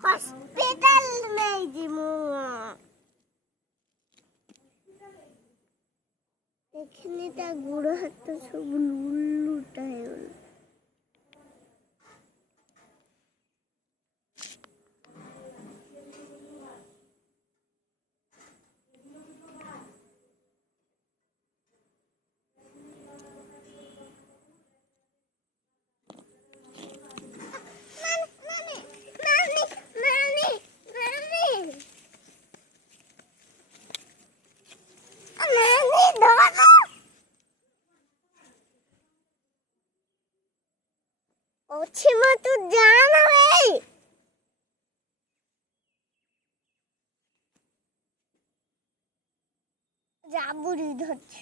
हॉस्पिटल में जिमु देखने ता गुड़ हाथ सब लुटा है ओछी मत जाना है जाबुरी धरছে